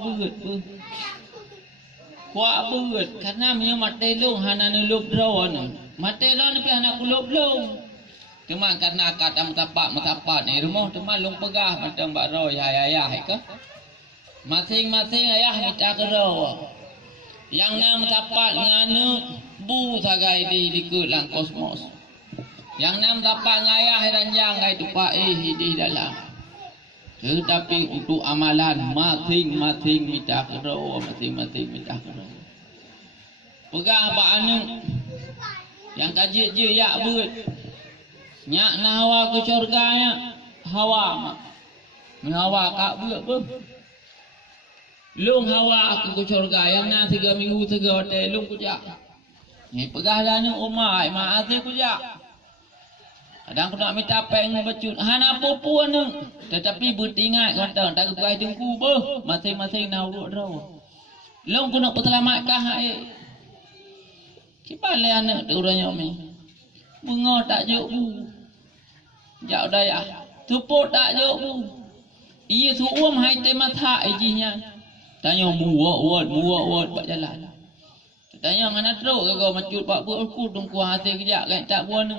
kuat beut pu. Kuat beut karena minyak mate long hana nulup drawan. Mate ron pi hana kulup long. Cuma karena kata matapak ni rumah cuma long pegah macam baro ayah ke. Masing-masing ayah minta kerau. Yang nam tapat nganu bu sagai di kelang kosmos. Yang nam tapat ngayah ranjang gai tupak di dalam. Tetapi untuk amalan masing-masing minta kerau, masing-masing minta kerau. Pegah apa anu yang kaji je ya buat. Nyak nawa ke syurga nya hawa mak. Hawa kak buat. Lung hawa aku ke syurga yang na 3 minggu 3 hotel lung kujak. Ni pegah dah ni umai maate kujak. Kadang aku nak minta peng becut. Hana pupu anu. Tetapi bertingat kata tak kepai tungku beuh. Masing-masing nak urut raw. Lung ku nak perselamatkan hai. Kipale anak tu orangnya mi. Bunga tak juk bu. Jak daya. Tupuk tak juk bu. Ia suum hai temata ijinya. Tanya muat buat jalan. Tanya mana teruk kau macut pak buat aku tungku hasil kejap kan tak buat ni.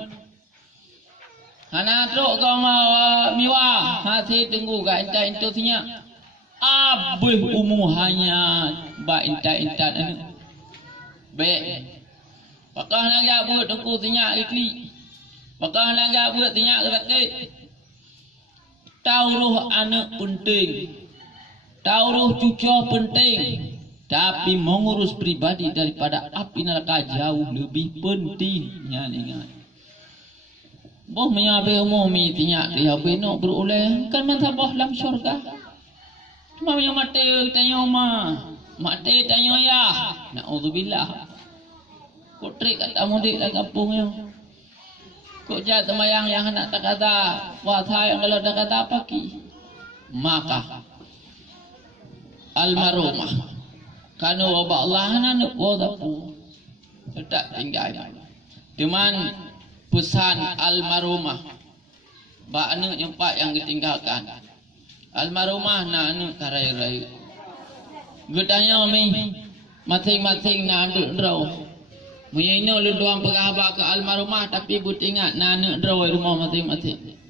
Hana teruk kau miwa hasil tunggu kan tak itu sinya. Abuh umuhannya ba intat anu. Baik. Pakah nak jak buat tungku sinya ikli. Pakah nak jak buat sinya kerakit. Tauruh anak penting. Tauruh cucu penting, tapi mengurus pribadi daripada api neraka jauh lebih pentingnya ingat. Boh menyabe umumi tinyak dia beno beroleh kan mantabah dalam syurga. Cuma yang mate tanya mate tanya ya. Naudzubillah. Kotrik kata mudik dah kampungnya. Kok jat semayang yang nak tak kata, puasa yang kalau tak kata apa ki. Maka almarhumah kanu wabak Allah nak wadapu tak tinggal cuman pesan almarhumah ba anu nyempat yang ditinggalkan almarhumah na anu karai-rai gedanya mi masing-masing na anduk draw muyino luduang pegahaba ke almarhumah tapi butingat na anu draw rumah masing-masing.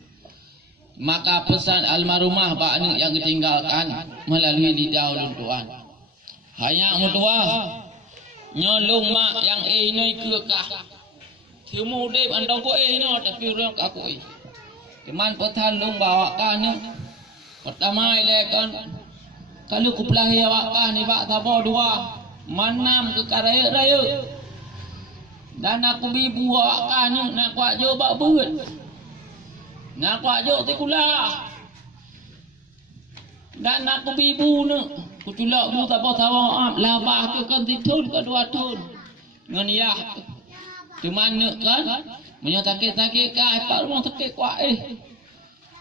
Maka pesan almarhumah baknu yang ditinggalkan melalui lidah ulun tuan. Hanya mutua nyolong mak yang ini kekah. Timu dep andong ko no tapi urang aku Teman petan lung bawa kanu. Pertama ilekan kalau kuplang ya wakan ni bak tabo dua manam ke karaya raya. Dan aku bibu wakan nak kuat jo bak beut. Nak kuat jok tikulah. Dan nak bibu ni. Kuculak bu tak apa tahu. Labah tu kan titun ke 2 tahun. Dengan ya. Cuman ni kan. Punya sakit-sakit kan. Pak rumah sakit kuat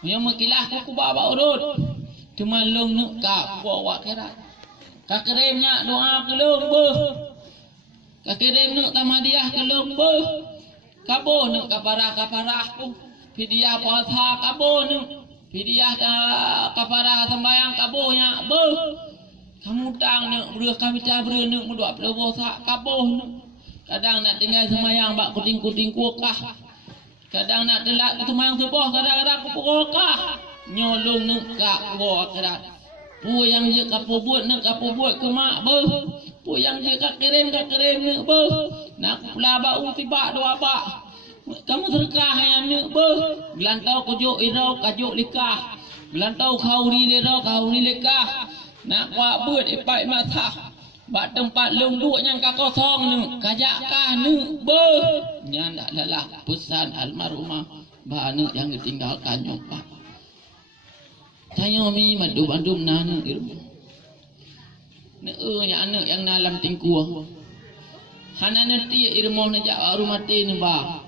Punya makilah ku bawa urut. Cuman long ni kak. Bawa kerat. Kak kirimnya doa ke long beuh. Kak kirim ni tamadiah ke long beuh. Kaboh ni kaparah ku. Fidyah puasa kabur ni. Fidyah kafarah sembahyang kaburnya. Kamu tang ni. Beruh kami tak beruh ni. Mudua pula puasa kabur ni. Kadang nak tinggal sembahyang bak kuting-kuting kuokah. Kadang nak telak sembahyang subuh. Kadang-kadang kupukokah. Nyolong ni kak kuokah. Pu yang je kapu buat ni kapu buat ke mak Pu yang je kak kirim ni nak pula bau tiba 2 bak. Kamu terkah yang ni gelantau kujuk irau kajuk likah gelantau kauri lirau kauri likah nak kuat buat ipai mata bak tempat lung duk yang kosong ni kajak kah ni nyan dak lelah pesan almarhumah ba anak yang ditinggalkan nyompak tanya mi madu-madu nanu ilmu ne yang anak yang dalam tingkuah hana neti ilmu ne jak rumah mati ni ba.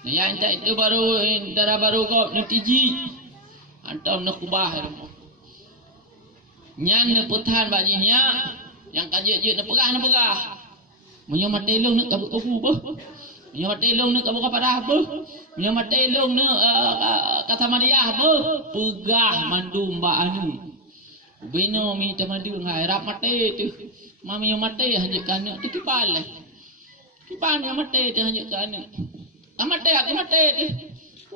Yang tak itu baru darah baru kau netiji atau nak kubah rumah. Nyan nak petan bajinya yang kaji je nak pegah. Munyo matelong nak kabu beuh. Munyo matelong nak kabu kaparah beuh. Munyo matelong nak kata madiah beuh. Pegah mandum ba anu. Bino mi tamadu ngai rap mate tu. Mami yang mate hanya kana tu kipal. Kipal yang mate tu hanya kana. Amate aku mate tu.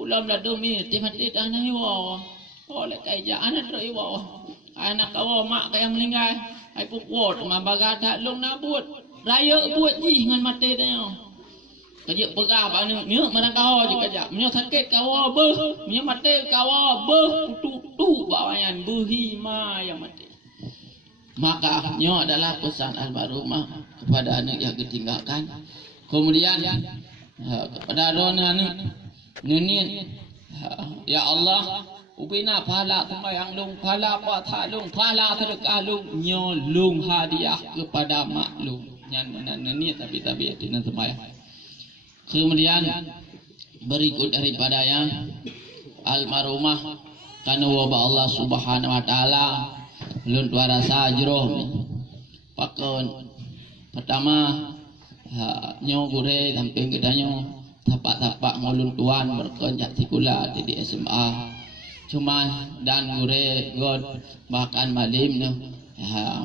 Ulam la domi ti mate tanah iwa. Oleh kaija anak tu iwa. Anak kau mak kaya meninggal. Ai pukul mabaga tak long na buat. Raya buat ji dengan mate dia. Kajak pegah ba ni marang kau je kajak. Menyo sakit kau beuh, menyo mate kau beuh tu bawayan buhi ma yang mati. Maka nyo adalah pesan almarhumah kepada anak yang ditinggalkan. Kemudian kepada dona ni ya Allah ubina pahala sembahyang lung pahala puasa lung pahala sedekah lung nyo lung hadiah kepada maklum nyan menan ni tapi atinan sembahyang. Kemudian berikut daripadanya almarhumah kana waba Allah Subhanahu wa taala lun tuara sajroh pakon pertama nyo gure samping gedanyo tapak-tapak ngulun tuan berkonjak tikula di SMA cuma dan gure god bahkan malim no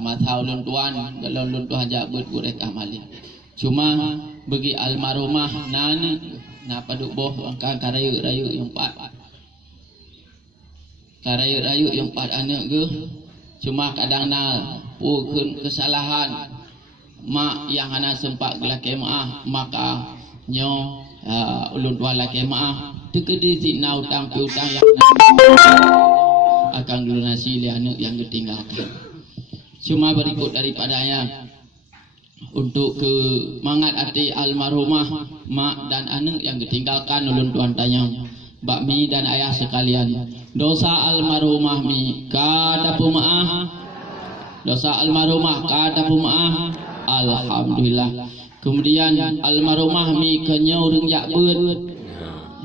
matau lun tuan galon lun tuan jabut gure ka malim cuma bagi almarhumah na paduk boh angka karayu-rayu yang empat karayu-rayu yang empat anak ke cuma kadang na pukun kesalahan mak yang hana sempat gelake maaf maka nyo ulun tua lake maaf tekedi sinau utang piutang yang akan lunasi li anak yang ditinggalkan. Cuma berikut daripadanya untuk kemangat hati almarhumah mak dan anak yang ditinggalkan ulun tuan tanya bakmi dan ayah sekalian dosa almarhumah mi kada pumaah dosa almarhumah kada pumaah alhamdulillah. Kemudian almarhumah mi kenyo urang yak beut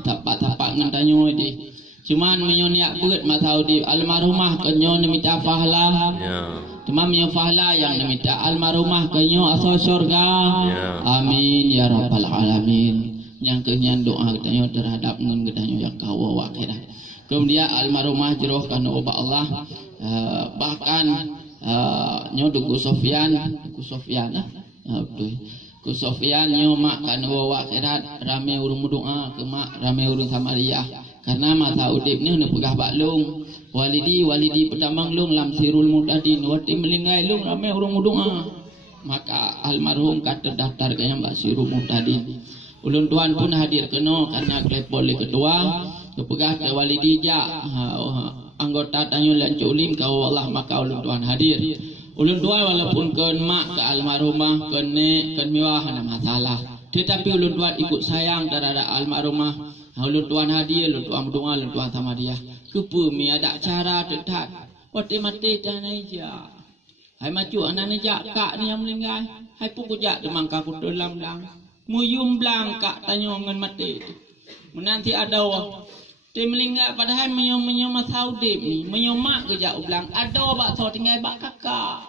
tapak-tapak ngan tanyo di cuman menyo yak beut masau di almarhumah kenyo minta pahala cuma minyo pahala yang minta almarhumah kenyo asal surga amin ya rabbal alamin. Yang kenyan doa gedanyo terhadap ngan gedanyo yang kawa akhirat. Kemudian almarhumah jeroh kana oba Allah bahkan nyo duku Sofyan ku Sofyan nyo mak kana wa akhirat rame urung doa ke mak rame urung Samaria karena masa udip ni ne pegah baklung walidi petambang lung lam sirul mudadin wati melingai lung rame urung doa maka almarhum kata daftar kaya mbak sirul mudadin ulun tuan pun hadir kena karena klepol kedua kepegah ke walidi ja anggota tanyo lancu ulim kau Allah maka ulun tuan hadir. Ulun tuan walaupun ken mak ke almarhumah ken nek ken miwah ada masalah tetapi ulun tuan ikut sayang terhadap almarhumah. Ulun tuan hadir ulun tuan berdoa ulun tuan sama dia kepu mi ada cara dekat wate mati tanai ja hai macu anak ja kak ni yang meninggal hai pukul ja demang ka ku dalam dang muyum blang kak tanyo ngan mati menanti ada wah te melingak padahal menyo masau dip ni menyo mak ke ja ublang ada bak so tinggal bak kakak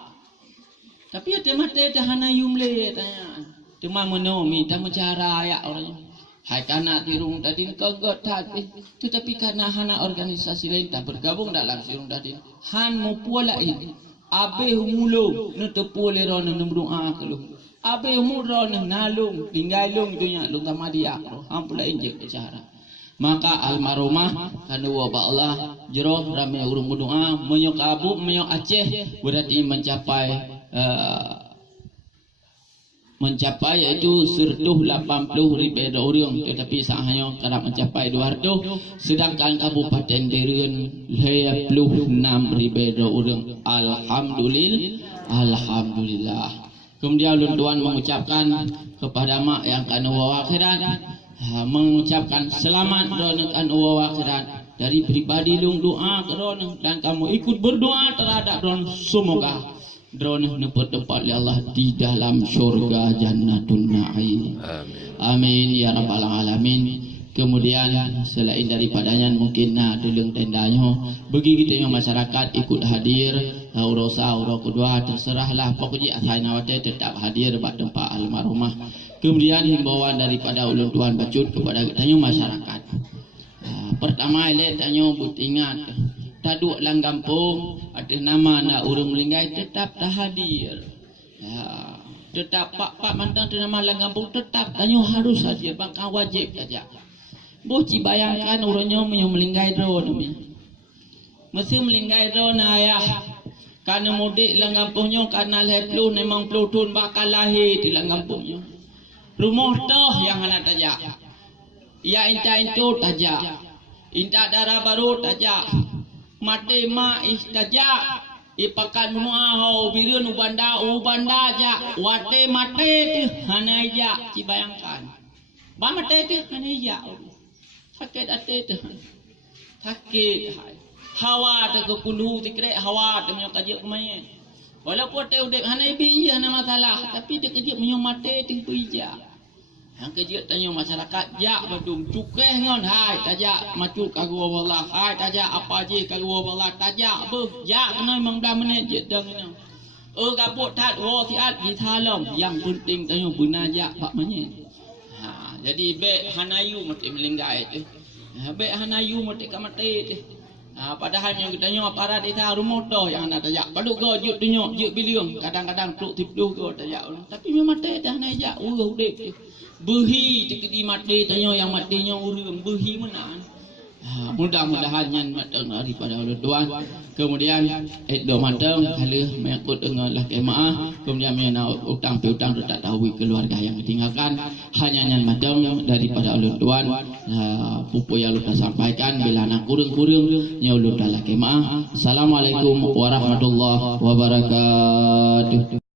tapi te mati te hana yumle tanya cuma menomi tamu cara ya orang hai kana tirung tadi kegot tadi tetapi karena hana organisasi lain tak bergabung dalam sirung tadi han mu polain abe humulo ne tepole ron ne berdoa kelung abe umuro ne nalung tinggal lung dunya lung tamadia ampula injek cara maka almarhumah kana wa Allah jero rame urung berdoa menyo kabu menyo Aceh berarti mencapai yaitu 180.000 orang tetapi sahanya kadang mencapai 200 sedangkan kabupaten Deren 56.000 orang alhamdulillah. Kemudian ulun tuan mengucapkan kepada mak yang kana wa akhirat mengucapkan selamat doa kan wa akhirat dari pribadi lung doa keron dan kamu ikut berdoa terhadap don semoga drone nepot tempat li Allah di dalam syurga jannatun na'im. Amin ya rabbal alamin. Kemudian selain daripadanya mungkin tulung tendanya bagi kita yang masyarakat ikut hadir urau kedua terserahlah pokoknya asalnya wate tetap hadir pada tempat almarhumah. Kemudian himbauan daripada ulun tuan bacut kepada kita masyarakat. Pertama ele tanya but ingat taduk lang kampung ada nama nak urang melinggai tetap dah hadir. Tetap pak mandang tu nama lang kampung tetap tanyo harus hadir bakal wajib saja. Boci bayangkan urangnya melinggai drone ni. Mesti melinggai drone ayah. Karena mudik lang kampungnya karena leplu memang pelutun bakal lahir di lang kampungnya. Rumah toh yang anak tajak. Ya inta-intu tajak. Inta darah baru tajak. Mati ma istajak. Ipakan munuahau birun ubanda jak. Wate mate tu hanaya cibayangkan. Ba mate tu hanaya. Sakit ate tu. Sakit hai. Hawa tu ke kulu tikrek hawa tu menyo kajik kemai. Walaupun te udip hanai bi hana masalah tapi dia kejik menyo mate ting puija. Hang kejik tanyo masyarakat jak badung cukeh ngon hai tajak macu kagu Allah hai tajak apa je kagu Allah tajak beuh jak kena 15 minit je dang nya. Gapuk tat wo tiat di thalom yang penting tanyo bunajak pak menye. Jadi be hanayu mati melinggai tu. Be hanayu mati ka mati tu. Padahal yang kita nyok aparat kita rumah dah yang nak tajak. Paduk go jut dunyok jut biliung kadang-kadang truk tipduh go tajak. Tapi memang mati dah najak urang udip tu. Behi tikiti mati tanyo yang matinya urang behi menan. Mudah-mudahan yang matang daripada Allah Tuhan. Kemudian do matang kala mengikut dengan lah kemaah. Kemudian mena utang piutang tak tahu keluarga yang ditinggalkan. Hanya yang matang daripada Allah Tuhan. Pupu yang lupa sampaikan bila nak kurung-kurung nya lupa lah kemaah. Assalamualaikum warahmatullahi wabarakatuh.